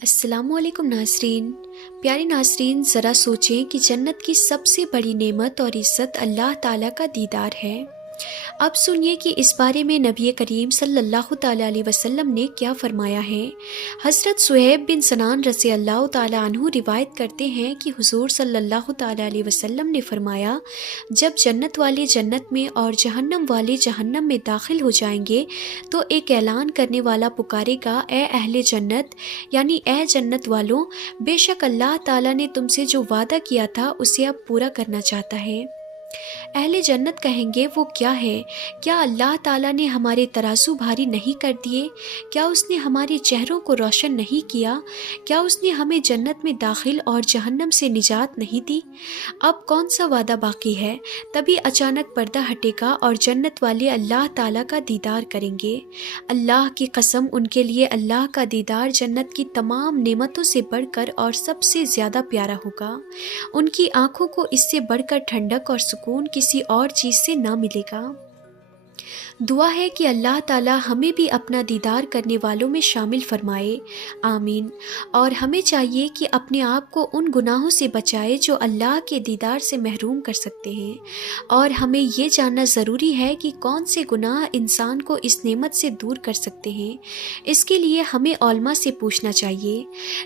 السلام علیکم ناظرین۔ پیارے ناظرین، ذرا سوچیں کہ جنت کی سب سے بڑی نعمت اور عزت اللہ تعالیٰ کا دیدار ہے۔ اب سنیے کہ اس بارے میں نبی کریم صلی اللہ تعالیٰ علیہ وسلم نے کیا فرمایا ہے۔ حضرت صہیب بن سنان رضی اللہ تعالیٰ عنہ روایت کرتے ہیں کہ حضور صلی اللہ تعالیٰ علیہ وسلم نے فرمایا، جب جنت والے جنت میں اور جہنم والے جہنم میں داخل ہو جائیں گے تو ایک اعلان کرنے والا پکارے گا، اے اہل جنت، یعنی اے جنت والوں، بے شک اللہ تعالیٰ نے تم سے جو وعدہ کیا تھا اسے اب پورا کرنا چاہتا ہے۔ اہل جنت کہیں گے، وہ کیا ہے؟ کیا اللہ تعالیٰ نے ہمارے ترازو بھاری نہیں کر دیے؟ کیا اس نے ہمارے چہروں کو روشن نہیں کیا؟ کیا اس نے ہمیں جنت میں داخل اور جہنم سے نجات نہیں دی؟ اب کون سا وعدہ باقی ہے؟ تبھی اچانک پردہ ہٹے گا اور جنت والے اللہ تعالیٰ کا دیدار کریں گے۔ اللہ کی قسم، ان کے لیے اللہ کا دیدار جنت کی تمام نعمتوں سے بڑھ کر اور سب سے زیادہ پیارا ہوگا۔ ان کی آنکھوں کو اس سے بڑھ کر ٹھنڈک اور سکون کسی اور چیز سے نہ ملے گا۔ دعا ہے کہ اللہ تعالی ہمیں بھی اپنا دیدار کرنے والوں میں شامل فرمائے، آمین۔ اور ہمیں چاہیے کہ اپنے آپ کو ان گناہوں سے بچائے جو اللہ کے دیدار سے محروم کر سکتے ہیں، اور ہمیں یہ جاننا ضروری ہے کہ کون سے گناہ انسان کو اس نعمت سے دور کر سکتے ہیں۔ اس کے لیے ہمیں علماء سے پوچھنا چاہیے۔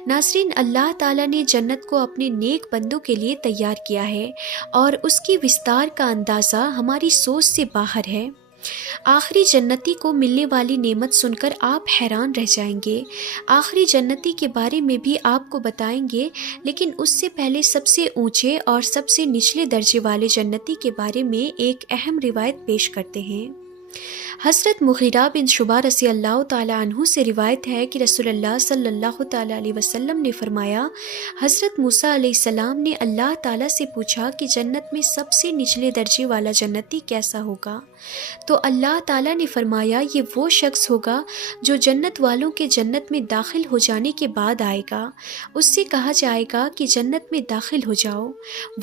ناظرین، اللہ تعالیٰ نے جنت کو اپنے نیک بندوں کے لیے تیار کیا ہے، اور اس کی وسطار کا اندازہ ہماری سوچ سے باہر ہے۔ آخری جنتی کو ملنے والی نعمت سن کر آپ حیران رہ جائیں گے۔ آخری جنتی کے بارے میں بھی آپ کو بتائیں گے، لیکن اس سے پہلے سب سے اونچے اور سب سے نچلے درجے والے جنتی کے بارے میں ایک اہم روایت پیش کرتے ہیں۔ حضرت مغیرہ بن شعبہ رضی اللہ تعالیٰ عنہ سے روایت ہے کہ رسول اللہ صلی اللہ تعالیٰ علیہ وسلم نے فرمایا، حضرت موسیٰ علیہ السلام نے اللہ تعالیٰ سے پوچھا کہ جنت میں سب سے نچلے درجے والا جنتی کیسا ہوگا؟ تو اللہ تعالیٰ نے فرمایا، یہ وہ شخص ہوگا جو جنت والوں کے جنت میں داخل ہو جانے کے بعد آئے گا۔ اس سے کہا جائے گا کہ جنت میں داخل ہو جاؤ۔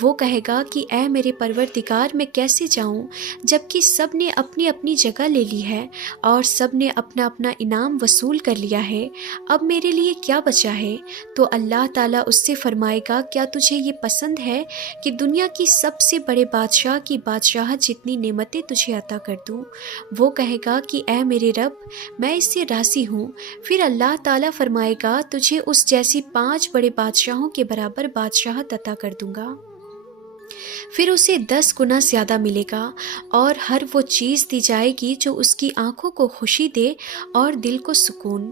وہ کہے گا کہ اے میرے پروردگار، میں کیسے جاؤں، جبکہ سب نے اپنی اپنی جگہ لے لی ہے اور سب نے اپنا اپنا انعام وصول کر لیا ہے، اب میرے لیے کیا بچا ہے؟ تو اللہ تعالیٰ اس سے فرمائے گا، کیا تجھے یہ پسند ہے کہ دنیا کی سب سے بڑے بادشاہ کی بادشاہت جتنی نعمتیں تجھے عطا کر دوں؟ وہ کہے گا کہ اے میرے رب، میں اس سے راضی ہوں۔ پھر اللہ تعالیٰ فرمائے گا، تجھے اس جیسی 5 بڑے بادشاہوں کے برابر بادشاہت عطا کر دوں گا۔ پھر اسے 10 گنا زیادہ ملے گا، اور ہر وہ چیز دی جائے گی جو اس کی آنکھوں کو خوشی دے اور دل کو سکون۔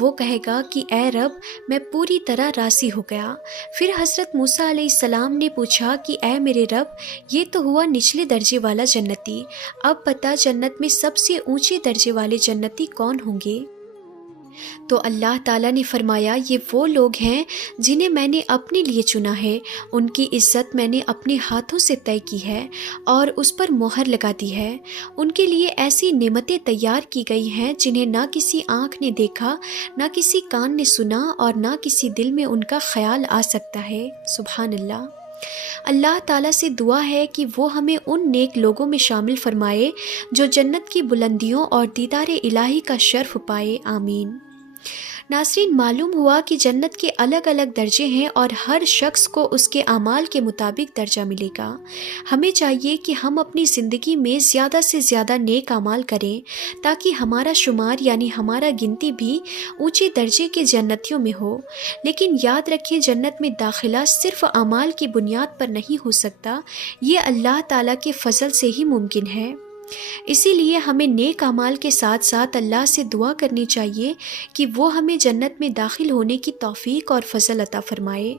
وہ کہے گا کہ اے رب، میں پوری طرح راضی ہو گیا۔ پھر حضرت موسیٰ علیہ السلام نے پوچھا کہ اے میرے رب، یہ تو ہوا نچلے درجے والا جنتی، اب بتا جنت میں سب سے اونچے درجے والے جنتی کون ہوں گے؟ تو اللہ تعالیٰ نے فرمایا، یہ وہ لوگ ہیں جنہیں میں نے اپنے لیے چنا ہے، ان کی عزت میں نے اپنے ہاتھوں سے طے کی ہے اور اس پر مہر لگا دی ہے۔ ان کے لیے ایسی نعمتیں تیار کی گئی ہیں جنہیں نہ کسی آنکھ نے دیکھا، نہ کسی کان نے سنا، اور نہ کسی دل میں ان کا خیال آ سکتا ہے۔ سبحان اللہ۔ اللہ تعالیٰ سے دعا ہے کہ وہ ہمیں ان نیک لوگوں میں شامل فرمائے جو جنت کی بلندیوں اور دیدار الہی کا شرف پائے، آمین۔ ناظرین، معلوم ہوا کہ جنت کے الگ الگ درجے ہیں اور ہر شخص کو اس کے اعمال کے مطابق درجہ ملے گا۔ ہمیں چاہیے کہ ہم اپنی زندگی میں زیادہ سے زیادہ نیک اعمال کریں تاکہ ہمارا شمار یعنی ہمارا گنتی بھی اونچے درجے کے جنتیوں میں ہو۔ لیکن یاد رکھیں، جنت میں داخلہ صرف اعمال کی بنیاد پر نہیں ہو سکتا، یہ اللہ تعالیٰ کے فضل سے ہی ممکن ہے۔ اسی لیے ہمیں نیک اعمال کے ساتھ ساتھ اللہ سے دعا کرنی چاہیے کہ وہ ہمیں جنت میں داخل ہونے کی توفیق اور فضل عطا فرمائے۔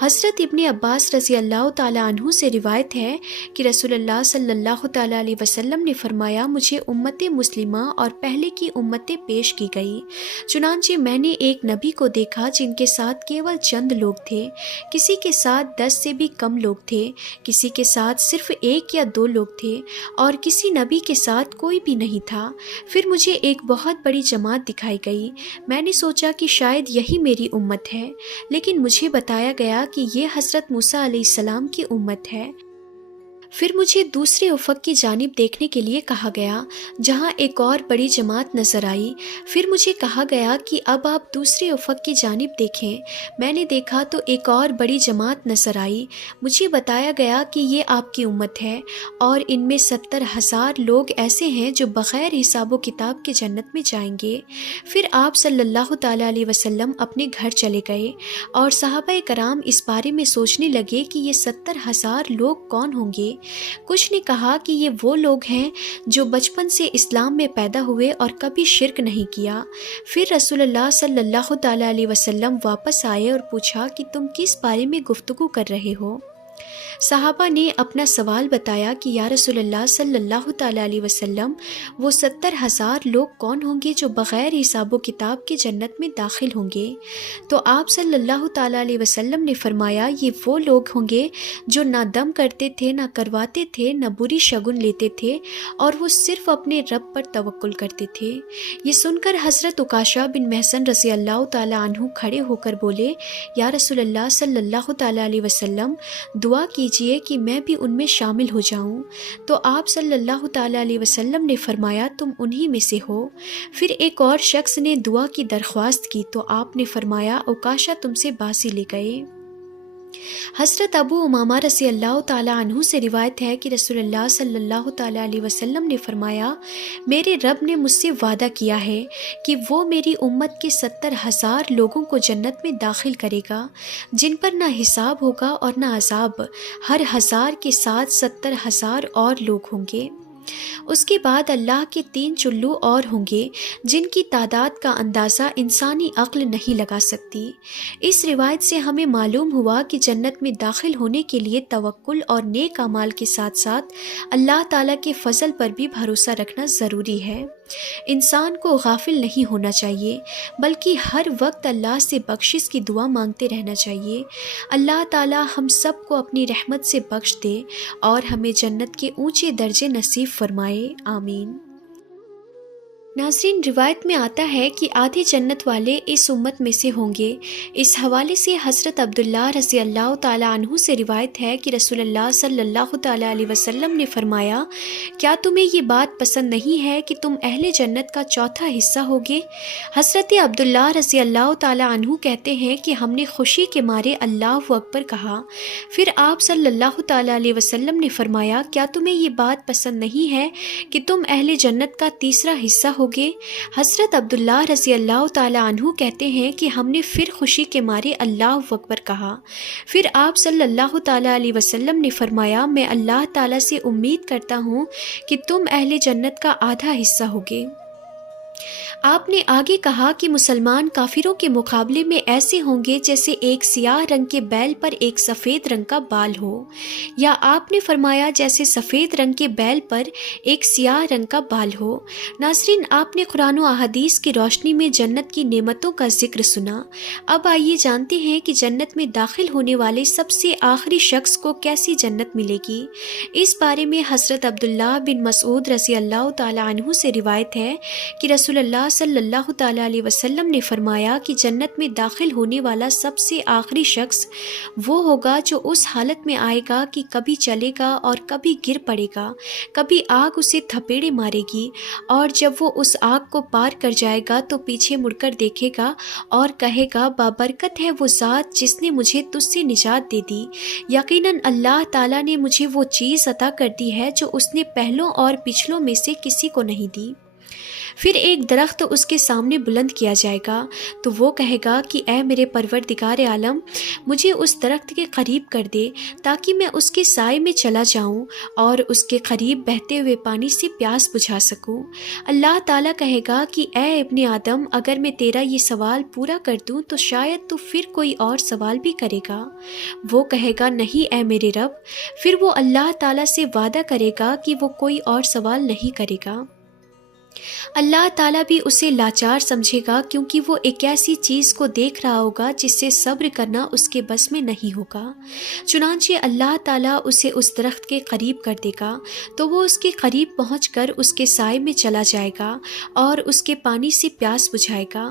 حضرت ابن عباس رضی اللہ تعالیٰ عنہ سے روایت ہے کہ رسول اللہ صلی اللہ تعالیٰ علیہ وسلم نے فرمایا، مجھے امت مسلمہ اور پہلے کی امتیں پیش کی گئی، چنانچہ میں نے ایک نبی کو دیکھا جن کے ساتھ کیول چند لوگ تھے، کسی کے ساتھ 10 سے بھی کم لوگ تھے، کسی کے ساتھ صرف 1 یا 2 لوگ تھے، اور کسی نبی کے ساتھ کوئی بھی نہیں تھا۔ پھر مجھے ایک بہت بڑی جماعت دکھائی گئی، میں نے سوچا کہ شاید یہی میری امت ہے، لیکن مجھے بتایا گیا کہ یہ حضرت موسیٰ علیہ السلام کی امت ہے۔ پھر مجھے دوسرے افق کی جانب دیکھنے کے لیے کہا گیا جہاں ایک اور بڑی جماعت نظر آئی۔ پھر مجھے کہا گیا کہ اب آپ دوسرے افق کی جانب دیکھیں۔ میں نے دیکھا تو ایک اور بڑی جماعت نظر آئی۔ مجھے بتایا گیا کہ یہ آپ کی امت ہے اور ان میں 70,000 لوگ ایسے ہیں جو بغیر حساب و کتاب کے جنت میں جائیں گے۔ پھر آپ صلی اللہ تعالیٰ علیہ وسلم اپنے گھر چلے گئے اور صحابہ کرام اس بارے میں سوچنے لگے کہ یہ 70,000 لوگ کون ہوں گے۔ کچھ نے کہا کہ یہ وہ لوگ ہیں جو بچپن سے اسلام میں پیدا ہوئے اور کبھی شرک نہیں کیا۔ پھر رسول اللہ صلی اللہ تعالیٰ علیہ وسلم واپس آئے اور پوچھا کہ تم کس بارے میں گفتگو کر رہے ہو؟ صحابہ نے اپنا سوال بتایا کہ یا رسول اللہ صلی اللہ تعالیٰ علیہ وسلم، وہ 70,000 لوگ کون ہوں گے جو بغیر حساب و کتاب کے جنت میں داخل ہوں گے؟ تو آپ صلی اللہ تعالیٰ علیہ وسلم نے فرمایا یہ وہ لوگ ہوں گے جو نہ دم کرتے تھے، نہ کرواتے تھے، نہ بری شگن لیتے تھے، اور وہ صرف اپنے رب پر توکل کرتے تھے۔ یہ سن کر حضرت عکاشہ بن محصن رضی اللہ تعالیٰ عنہ کھڑے ہو کر بولے یا رسول اللہ صلی اللہ تعالیٰ علیہ وسلم، دعا کیجئے کہ میں بھی ان میں شامل ہو جاؤں۔ تو آپ صلی اللہ تعالیٰ علیہ وسلم نے فرمایا تم انہی میں سے ہو۔ پھر ایک اور شخص نے دعا کی درخواست کی تو آپ نے فرمایا عکاشہ تم سے باسی لے گئے۔ حضرت ابو امامہ رضی اللہ تعالیٰ عنہ سے روایت ہے کہ رسول اللہ صلی اللہ تعالیٰ علیہ وسلم نے فرمایا میرے رب نے مجھ سے وعدہ کیا ہے کہ وہ میری امت کے 70,000 لوگوں کو جنت میں داخل کرے گا جن پر نہ حساب ہوگا اور نہ عذاب۔ ہر 1000 کے ساتھ 70,000 اور لوگ ہوں گے۔ اس کے بعد اللہ کے 3 چلو اور ہوں گے جن کی تعداد کا اندازہ انسانی عقل نہیں لگا سکتی۔ اس روایت سے ہمیں معلوم ہوا کہ جنت میں داخل ہونے کے لیے توکل اور نیک اعمال کے ساتھ ساتھ اللہ تعالیٰ کے فضل پر بھی بھروسہ رکھنا ضروری ہے۔ انسان کو غافل نہیں ہونا چاہیے بلکہ ہر وقت اللہ سے بخشش کی دعا مانگتے رہنا چاہیے۔ اللہ تعالیٰ ہم سب کو اپنی رحمت سے بخش دے اور ہمیں جنت کے اونچے درجے نصیب فرمائے، آمین۔ ناظرین، روایت میں آتا ہے کہ آدھے جنت والے اس امت میں سے ہوں گے۔ اس حوالے سے حضرت عبداللہ رضی اللہ تعالیٰ عنہ سے روایت ہے کہ رسول اللہ صلی اللہ تعالیٰ علیہ وسلم نے فرمایا کیا تمہیں یہ بات پسند نہیں ہے کہ تم اہل جنت کا چوتھا حصہ ہوگے؟ حضرت عبداللہ رضی اللہ تعالیٰ عنہ کہتے ہیں کہ ہم نے خوشی کے مارے اللہ اکبر کہا۔ پھر آپ صلی اللہ تعالیٰ علیہ وسلم نے فرمایا کیا تمہیں یہ بات پسند نہیں ہے کہ تم اہل جنت کا تیسرا حصہ ہوگے؟ حضرت عبداللہ رضی اللہ تعالیٰ عنہ کہتے ہیں کہ ہم نے پھر خوشی کے مارے اللہ اکبر کہا۔ پھر آپ صلی اللہ تعالیٰ علیہ وسلم نے فرمایا میں اللہ تعالیٰ سے امید کرتا ہوں کہ تم اہل جنت کا آدھا حصہ ہوگے۔ آپ نے آگے کہا کہ مسلمان کافروں کے مقابلے میں ایسے ہوں گے جیسے ایک سیاہ رنگ کے بیل پر ایک سفید رنگ کا بال ہو، یا آپ نے فرمایا جیسے سفید رنگ کے بیل پر ایک سیاہ رنگ کا بال ہو۔ ناظرین، آپ نے قرآن و احادیث کی روشنی میں جنت کی نعمتوں کا ذکر سنا۔ اب آئیے جانتے ہیں کہ جنت میں داخل ہونے والے سب سے آخری شخص کو کیسی جنت ملے گی۔ اس بارے میں حضرت عبداللہ بن مسعود رضی اللہ تعالیٰ عنہ سے روایت ہے کہ رسول اللہ صلی اللہ تعالیٰ علیہ وسلم نے فرمایا کہ جنت میں داخل ہونے والا سب سے آخری شخص وہ ہوگا جو اس حالت میں آئے گا کہ کبھی چلے گا اور کبھی گر پڑے گا، کبھی آگ اسے تھپیڑے مارے گی، اور جب وہ اس آگ کو پار کر جائے گا تو پیچھے مڑ کر دیکھے گا اور کہے گا بابرکت ہے وہ ذات جس نے مجھے تجھ سے نجات دے دی۔ یقیناً اللہ تعالیٰ نے مجھے وہ چیز عطا کر دی ہے جو اس نے پہلوں اور پچھلوں میں سے کسی کو نہیں دی۔ پھر ایک درخت اس کے سامنے بلند کیا جائے گا تو وہ کہے گا کہ اے میرے پروردگار عالم، مجھے اس درخت کے قریب کر دے تاکہ میں اس کے سائے میں چلا جاؤں اور اس کے قریب بہتے ہوئے پانی سے پیاس بجھا سکوں۔ اللہ تعالیٰ کہے گا کہ اے ابن آدم، اگر میں تیرا یہ سوال پورا کر دوں تو شاید تو پھر کوئی اور سوال بھی کرے گا۔ وہ کہے گا نہیں اے میرے رب۔ پھر وہ اللہ تعالیٰ سے وعدہ کرے گا کہ وہ کوئی اور سوال نہیں کرے گا۔ اللہ تعالیٰ بھی اسے لاچار سمجھے گا کیونکہ وہ ایک ایسی چیز کو دیکھ رہا ہوگا جس سے صبر کرنا اس کے بس میں نہیں ہوگا۔ چنانچہ اللہ تعالیٰ اسے اس درخت کے قریب کر دے گا تو وہ اس کے قریب پہنچ کر اس کے سائے میں چلا جائے گا اور اس کے پانی سے پیاس بجھائے گا۔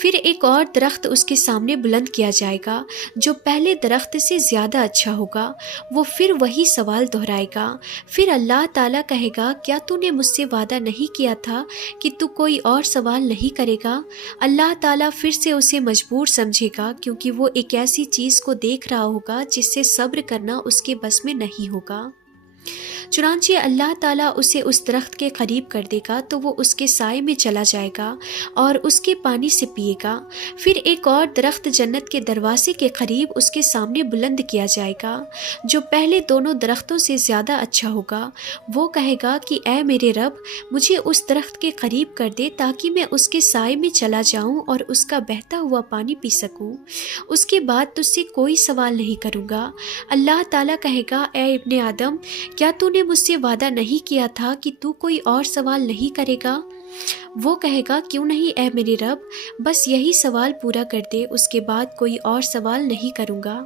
پھر ایک اور درخت اس کے سامنے بلند کیا جائے گا جو پہلے درخت سے زیادہ اچھا ہوگا۔ وہ پھر وہی سوال دہرائے گا۔ پھر اللہ تعالیٰ کہے گا کیا تو نے مجھ سے وعدہ نہیں کیا تھا کہ تو کوئی اور سوال نہیں کرے گا؟ اللہ تعالیٰ پھر سے اسے مجبور سمجھے گا کیونکہ وہ ایک ایسی چیز کو دیکھ رہا ہوگا جس سے صبر کرنا اس کے بس میں نہیں ہوگا۔ چنانچہ اللہ تعالیٰ اسے اس درخت کے قریب کر دے گا تو وہ اس کے سائے میں چلا جائے گا اور اس کے پانی سے پیے گا۔ پھر ایک اور درخت جنت کے دروازے کے قریب اس کے سامنے بلند کیا جائے گا جو پہلے دونوں درختوں سے زیادہ اچھا ہوگا۔ وہ کہے گا کہ اے میرے رب، مجھے اس درخت کے قریب کر دے تاکہ میں اس کے سائے میں چلا جاؤں اور اس کا بہتا ہوا پانی پی سکوں۔ اس کے بعد تجھ سے کوئی سوال نہیں کروں گا۔ اللہ تعالیٰ کہے گا اے ابن آدم، کیا تو نے مجھ سے وعدہ نہیں کیا تھا کہ تو کوئی اور سوال نہیں کرے گا؟ وہ کہے گا کیوں نہیں اے میرے رب، بس یہی سوال پورا کر دے، اس کے بعد کوئی اور سوال نہیں کروں گا۔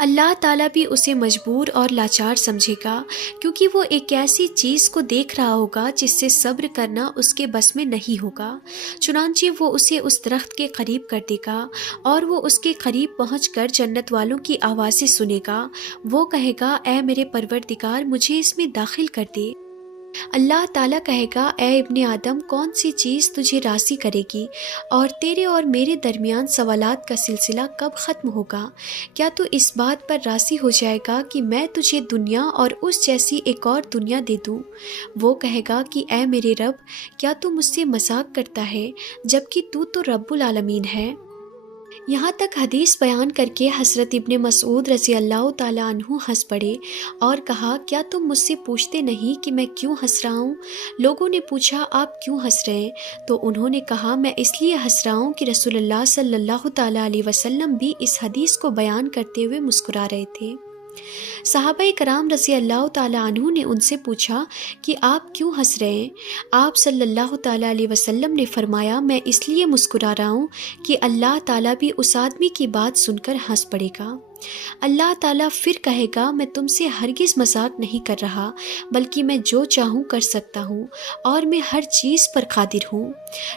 اللہ تعالیٰ بھی اسے مجبور اور لاچار سمجھے گا کیونکہ وہ ایک ایسی چیز کو دیکھ رہا ہوگا جس سے صبر کرنا اس کے بس میں نہیں ہوگا۔ چنانچہ وہ اسے اس درخت کے قریب کر دے گا اور وہ اس کے قریب پہنچ کر جنت والوں کی آوازیں سنے گا۔ وہ کہے گا اے میرے پروردگار، مجھے اس میں داخل کر دے۔ اللہ تعالیٰ کہے گا اے ابن آدم، کون سی چیز تجھے راضی کرے گی اور تیرے اور میرے درمیان سوالات کا سلسلہ کب ختم ہوگا؟ کیا تو اس بات پر راضی ہو جائے گا کہ میں تجھے دنیا اور اس جیسی ایک اور دنیا دے دوں؟ وہ کہے گا کہ اے میرے رب، کیا تو مجھ سے مذاق کرتا ہے جبکہ تو رب العالمین ہے؟ یہاں تک حدیث بیان کر کے حضرت ابن مسعود رضی اللہ تعالیٰ عنہ ہنس پڑے اور کہا کیا تم مجھ سے پوچھتے نہیں کہ میں کیوں ہنس رہا ہوں؟ لوگوں نے پوچھا آپ کیوں ہنس رہے ہیں؟ تو انہوں نے کہا میں اس لیے ہنس رہا ہوں کہ رسول اللہ صلی اللہ تعالیٰ علیہ وسلم بھی اس حدیث کو بیان کرتے ہوئے مسکرا رہے تھے۔ صحابہ کرام رضی اللہ تعالیٰ عنہ نے ان سے پوچھا کہ آپ کیوں ہنس رہے ہیں؟ آپ صلی اللہ تعالیٰ علیہ وسلم نے فرمایا میں اس لیے مسکرا رہا ہوں کہ اللہ تعالیٰ بھی اس آدمی کی بات سن کر ہنس پڑے گا۔ اللہ تعالیٰ پھر کہے گا میں تم سے ہرگز مذاق نہیں کر رہا بلکہ میں جو چاہوں کر سکتا ہوں اور میں ہر چیز پر قادر ہوں۔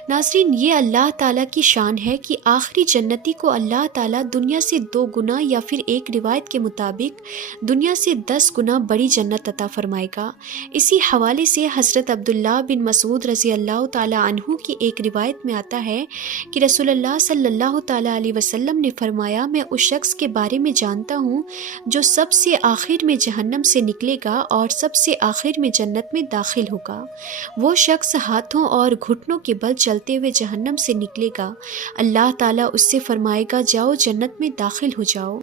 ناظرین، یہ اللہ تعالیٰ کی شان ہے کہ آخری جنتی کو اللہ تعالیٰ دنیا سے 2 گنا یا پھر ایک روایت کے مطابق دنیا سے 10 گنا بڑی جنت عطا فرمائے گا۔ اسی حوالے سے حضرت عبداللہ بن مسعود رضی اللہ تعالیٰ عنہ کی ایک روایت میں آتا ہے کہ رسول اللہ صلی اللہ تعالیٰ علیہ وسلم نے فرمایا میں اس شخص کے بارے میں جانتا ہوں جو سب سے آخر میں جہنم سے نکلے گا اور سب سے آخر میں جنت میں داخل ہوگا۔ وہ شخص ہاتھوں اور گھٹنوں کے بل چلتے ہوئے جہنم سے نکلے گا۔ اللہ تعالیٰ اس سے فرمائے گا جاؤ جنت میں داخل ہو جاؤ۔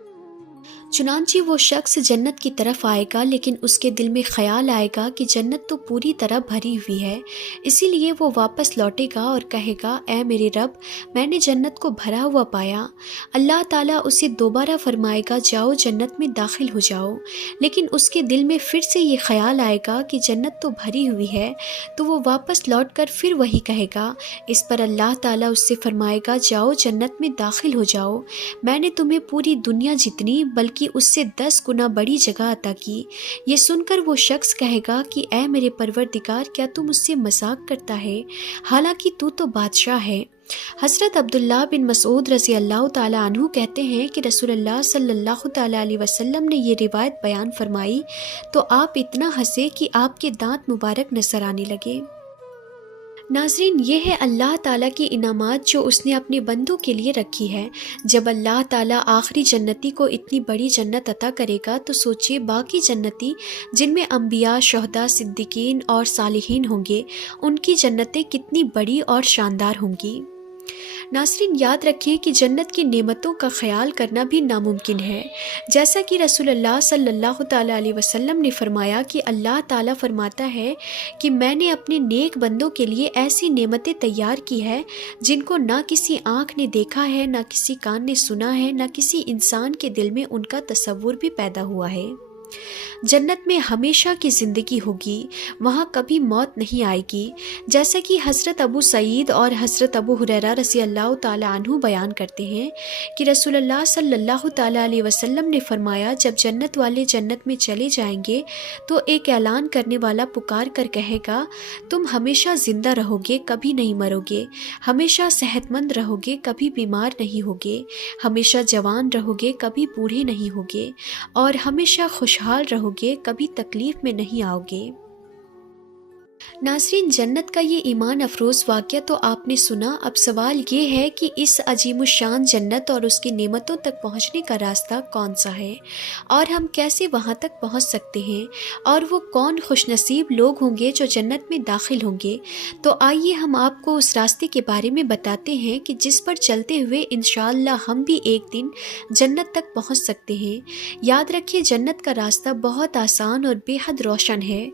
چنانچہ وہ شخص جنت کی طرف آئے گا لیکن اس کے دل میں خیال آئے گا کہ جنت تو پوری طرح بھری ہوئی ہے، اسی لیے وہ واپس لوٹے گا اور کہے گا اے میرے رب، میں نے جنت کو بھرا ہوا پایا۔ اللہ تعالیٰ اسے دوبارہ فرمائے گا جاؤ جنت میں داخل ہو جاؤ، لیکن اس کے دل میں پھر سے یہ خیال آئے گا کہ جنت تو بھری ہوئی ہے، تو وہ واپس لوٹ کر پھر وہی کہے گا۔ اس پر اللہ تعالیٰ اس سے فرمائے گا جاؤ جنت میں داخل ہو جاؤ، میں نے تمہیں پوری دنیا جتنی بلکہ اس سے 10 گنا بڑی جگہ عطا کی۔ یہ سن کر وہ شخص کہے گا کہ اے میرے پروردگار، کیا تو مجھ سے مذاق کرتا ہے حالانکہ تو بادشاہ ہے؟ حضرت عبداللہ بن مسعود رضی اللہ تعالیٰ عنہ کہتے ہیں کہ رسول اللہ صلی اللہ تعالیٰ علیہ وسلم نے یہ روایت بیان فرمائی تو آپ اتنا ہنسے کہ آپ کے دانت مبارک نظر آنے لگے۔ ناظرین، یہ ہے اللہ تعالیٰ کی انعامات جو اس نے اپنے بندوں کے لیے رکھی ہے۔ جب اللہ تعالیٰ آخری جنتی کو اتنی بڑی جنت عطا کرے گا تو سوچئے باقی جنتی جن میں انبیاء، شہداء، صدیقین اور صالحین ہوں گے، ان کی جنتیں کتنی بڑی اور شاندار ہوں گی۔ ناظرین، یاد رکھیں کہ جنت کی نعمتوں کا خیال کرنا بھی ناممکن ہے، جیسا کہ رسول اللہ صلی اللہ تعالیٰ علیہ وسلم نے فرمایا کہ اللہ تعالیٰ فرماتا ہے کہ میں نے اپنے نیک بندوں کے لیے ایسی نعمتیں تیار کی ہے جن کو نہ کسی آنکھ نے دیکھا ہے، نہ کسی کان نے سنا ہے، نہ کسی انسان کے دل میں ان کا تصور بھی پیدا ہوا ہے۔ جنت میں ہمیشہ کی زندگی ہوگی، وہاں کبھی موت نہیں آئے گی، جیسا کہ حضرت ابو سعید اور حضرت ابو ہریرہ رضی اللہ تعالیٰ عنہ بیان کرتے ہیں کہ رسول اللہ صلی اللہ تعالیٰ علیہ وسلم نے فرمایا، جب جنت والے جنت میں چلے جائیں گے تو ایک اعلان کرنے والا پکار کر کہے گا، تم ہمیشہ زندہ رہو گے، کبھی نہیں مرو گے، ہمیشہ صحت مند رہو گے، کبھی بیمار نہیں ہوگے، ہمیشہ جوان رہو گے، کبھی بوڑھے نہیں ہوگے، اور ہمیشہ خوشحال رہو گے، کبھی تکلیف میں نہیں آؤ گے۔ ناظرین، جنت کا یہ ایمان افروز واقعہ تو آپ نے سنا، اب سوال یہ ہے کہ اس عظیم الشان جنت اور اس کی نعمتوں تک پہنچنے کا راستہ کون سا ہے، اور ہم کیسے وہاں تک پہنچ سکتے ہیں، اور وہ کون خوش نصیب لوگ ہوں گے جو جنت میں داخل ہوں گے۔ تو آئیے ہم آپ کو اس راستے کے بارے میں بتاتے ہیں کہ جس پر چلتے ہوئے انشاءاللہ ہم بھی ایک دن جنت تک پہنچ سکتے ہیں۔ یاد رکھیے، جنت کا راستہ بہت آسان اور بے حد روشن ہے۔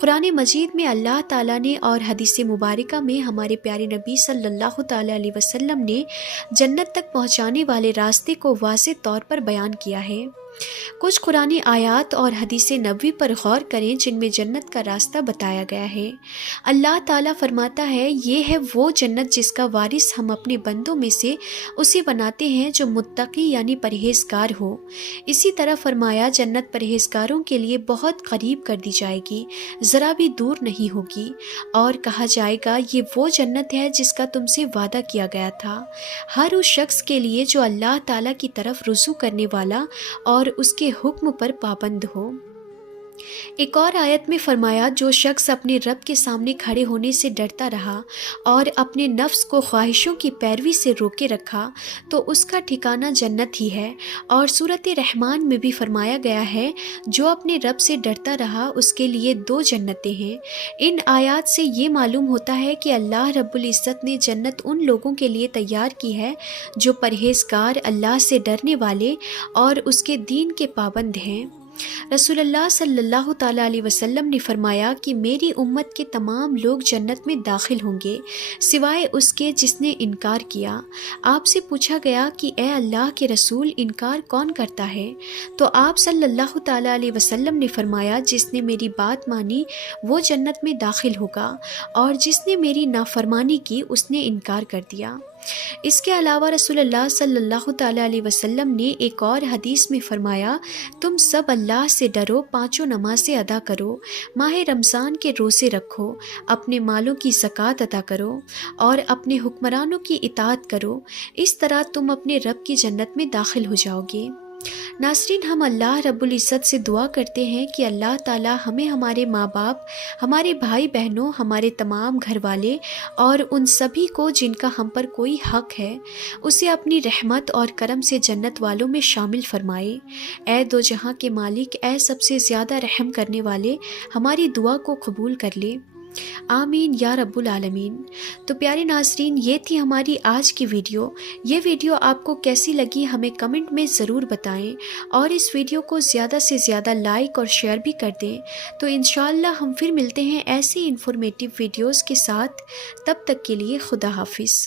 قرآن مجید میں اللہ تعالیٰ نے اور حدیث مبارکہ میں ہمارے پیارے نبی صلی اللہ تعالیٰ علیہ وسلم نے جنت تک پہنچانے والے راستے کو واضح طور پر بیان کیا ہے۔ کچھ قرآنی آیات اور حدیث نبوی پر غور کریں جن میں جنت کا راستہ بتایا گیا ہے۔ اللہ تعالیٰ فرماتا ہے، یہ ہے وہ جنت جس کا وارث ہم اپنے بندوں میں سے اسے بناتے ہیں جو متقی یعنی پرہیزگار ہو۔ اسی طرح فرمایا، جنت پرہیزگاروں کے لیے بہت قریب کر دی جائے گی، ذرا بھی دور نہیں ہوگی، اور کہا جائے گا، یہ وہ جنت ہے جس کا تم سے وعدہ کیا گیا تھا، ہر اس شخص کے لیے جو اللہ تعالیٰ کی طرف رجوع کرنے والا اور اس کے حکم پر پابند ہو۔ ایک اور آیت میں فرمایا، جو شخص اپنے رب کے سامنے کھڑے ہونے سے ڈرتا رہا اور اپنے نفس کو خواہشوں کی پیروی سے روکے رکھا تو اس کا ٹھکانہ جنت ہی ہے۔ اور سورۃ رحمان میں بھی فرمایا گیا ہے، جو اپنے رب سے ڈرتا رہا اس کے لیے 2 جنتیں ہیں۔ ان آیات سے یہ معلوم ہوتا ہے کہ اللہ رب العزت نے جنت ان لوگوں کے لیے تیار کی ہے جو پرہیزگار، اللہ سے ڈرنے والے اور اس کے دین کے پابند ہیں۔ رسول اللہ صلی اللہ تعالیٰ علیہ وسلم نے فرمایا کہ میری امت کے تمام لوگ جنت میں داخل ہوں گے سوائے اس کے جس نے انکار کیا۔ آپ سے پوچھا گیا کہ اے اللہ کے رسول، انکار کون کرتا ہے؟ تو آپ صلی اللہ تعالیٰ علیہ وسلم نے فرمایا، جس نے میری بات مانی وہ جنت میں داخل ہوگا، اور جس نے میری نافرمانی کی اس نے انکار کر دیا۔ اس کے علاوہ رسول اللہ صلی اللہ تعالیٰ علیہ وسلم نے ایک اور حدیث میں فرمایا، تم سب اللہ سے ڈرو، 5 نمازیں ادا کرو، ماہ رمضان کے روزے رکھو، اپنے مالوں کی زکوٰۃ ادا کرو، اور اپنے حکمرانوں کی اطاعت کرو، اس طرح تم اپنے رب کی جنت میں داخل ہو جاؤ گے۔ ناظرین، ہم اللہ رب العزت سے دعا کرتے ہیں کہ اللہ تعالی ہمیں، ہمارے ماں باپ، ہمارے بھائی بہنوں، ہمارے تمام گھر والے اور ان سبھی کو جن کا ہم پر کوئی حق ہے، اسے اپنی رحمت اور کرم سے جنت والوں میں شامل فرمائے۔ اے دو جہاں کے مالک، اے سب سے زیادہ رحم کرنے والے، ہماری دعا کو قبول کر لے، آمین یا رب العالمین۔ تو پیارے ناظرین، یہ تھی ہماری آج کی ویڈیو۔ یہ ویڈیو آپ کو کیسی لگی ہمیں کمنٹ میں ضرور بتائیں، اور اس ویڈیو کو زیادہ سے زیادہ لائک اور شیئر بھی کر دیں۔ تو انشاءاللہ ہم پھر ملتے ہیں ایسی انفارمیٹیو ویڈیوز کے ساتھ، تب تک کے لیے خدا حافظ۔